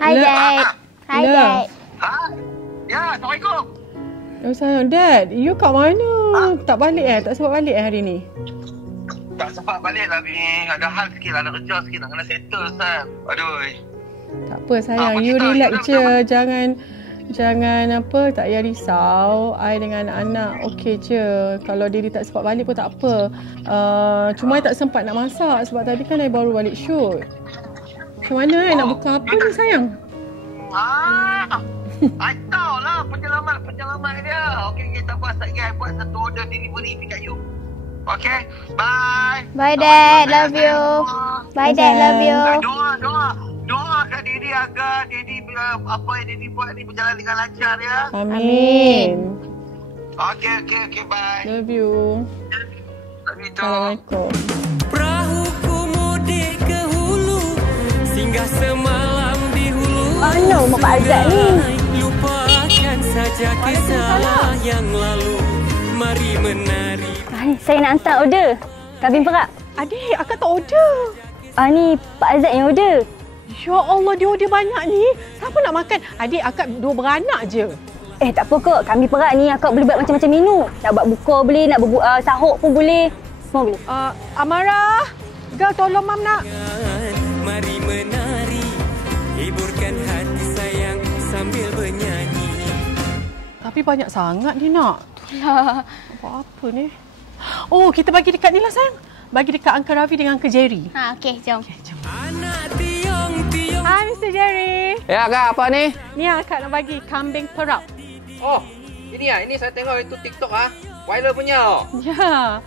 Hi, Dad. Hi, Dad. Ya, Assalamualaikum. Sayang, Dad, you kat mana? Tak balik Tak sempat balik hari ni? Tak sempat balik lah, Bing. Ada hal sikit lah, ada kerja sikit nak kena settle, Sam. Aduh. Tak apa sayang, you relax je. Jangan apa, tak payah risau. I dengan anak-anak okey je. Kalau Daddy tak sempat balik pun tak apa. Cuma I tak sempat nak masak sebab tadi kan I baru balik shoot. Macam mana I nak buka apa ni sayang? I tahu lah penyelamat dia. Okey, tak apa. Lagi I buat satu order delivery dekat you. Okay, bye. Bye, Dad. Love you. Bye, Dad. Love you. Doa kat Daddy agar Daddy apa yang Daddy buat ni berjalan dengan lancar ya. Amin. Okay, bye. Love you. Love you too. Assalamualaikum. Perahuku mudik ke hulu, singgah semalam di hulu. Mana rumah Pak Azad ni? Lupakan saja kisah yang lalu. Mari menari. Saya nak hantar order. Kabin perak. Adik, akak tak order. Ni Pak Azad yang order. Ya Allah, dia order banyak ni. Siapa nak makan? Adik, akak 2 beranak je. Tak apa kok. Kambing perak ni akak boleh buat macam-macam menu. Nak buat buka boleh, nak buat sahur pun boleh. Semua boleh. Amara, girl tolong Mam nak. Mari menari, hiburkan hati sayang sambil bernyanyi. Tapi banyak sangat dia nak. Itulah. Apa ni? Oh, kita bagi dekat ni lah sayang. Bagi dekat Uncle Rafi dengan Uncle Jerry. Okey, jom. Anak tiong. Hai Mr. Jerry. Ya Kak, apa ni? Ni akak nak bagi kambing perap. Oh, ini ya. Ini saya tengok itu TikTok viral punya. Ya.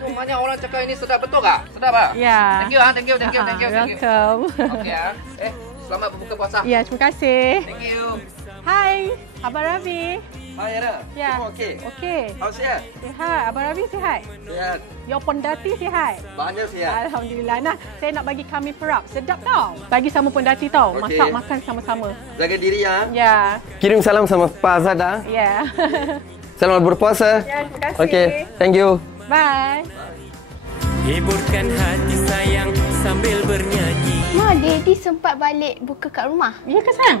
Itu banyak orang cakap ini sedap, betul Kak? Sedap Ya. Thank you thank you. Welcome. Okey selamat berbuka puasa. Ya, terima kasih. Thank you. Hai, Abang Rafi. Hai Ana. Ya. Semua okey? Okey. How's sihat? Sihat. Abang Rafi sihat? Sihat. Your pondati sihat? Banyak sihat. Alhamdulillah. Nah, saya nak bagi kambing perap. Sedap tau. Bagi sama pondati tau. Okey. Masak makan sama-sama. Jaga diri ya. Ya. Kirim salam sama Pak Azad. Ya. Selamat berpuasa. Ya, terima kasih. Okey, thank you. Bye. Hiburkan hati sayang sambil bernyanyi. Ma, Daddy sempat balik buka kat rumah. Ya ke sayang?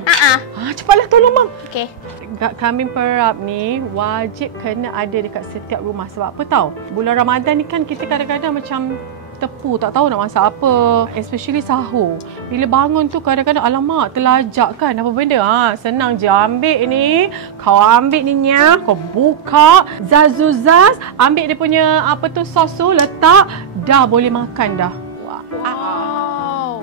Cepatlah tolong Mam. Okey. Kambing perap ni wajib kena ada dekat setiap rumah. Sebab apa tahu? Bulan Ramadan ni kan kita kadang-kadang macam tepu, tak tahu nak masak apa. Especially sahur. Bila bangun tu kadang-kadang alamak terlajak kan apa benda. Senang je ambil ni. Kau ambil ni nya, kau buka zazuzaz, ambil dia punya apa tu sos tu, letak, dah boleh makan dah. Wow.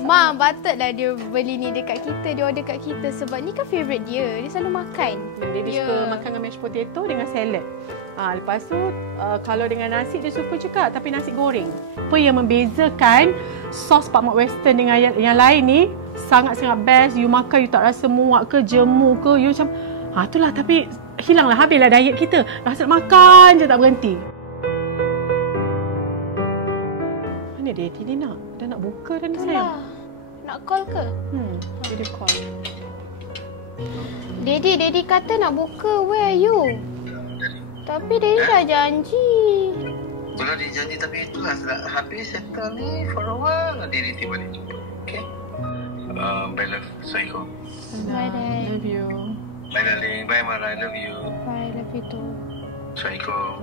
Ma, patutlah dia beli ni dekat kita, dia order kat kita sebab ni kan favourite dia. Dia selalu makan. Dia suka makan dengan mashed potato dengan salad. Lepas tu kalau dengan nasi dia suka juga tapi nasi goreng. Apa yang membezakan sos Pak Mak Western dengan yang lain ni sangat-sangat best. You makan you tak rasa muak ke jemu ke, you macam itulah, tapi hilanglah, habislah diet kita. Rasa nak makan je tak berhenti. Mana Daddy ni nak? Dah nak buka dah ni sayang. Nak call ke? Dia call. Daddy kata nak buka. Where are you? Tapi Daddy dah janji. Kalau dia janji tapi itulah habis settle ni for a while. Daddy tiba balik jumpa. Okay? Bye love. Assalamualaikum. Bye, Dad. Love you. Bye darling. Bye Mara. I love you. Bye, love you too. Assalamualaikum.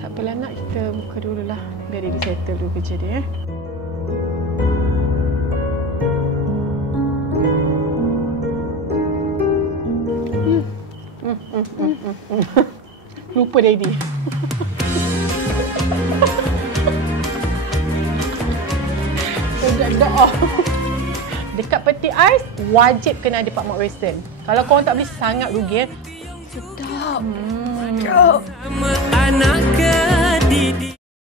Tak apalah nak, kita buka dululah. Biar dia settle dulu kerja dia. Lupa Daddy. Dekat peti ais wajib kena ada Pak Mak Western. Kalau korang tak beli sangat rugi. Sedap. Anak kedidi.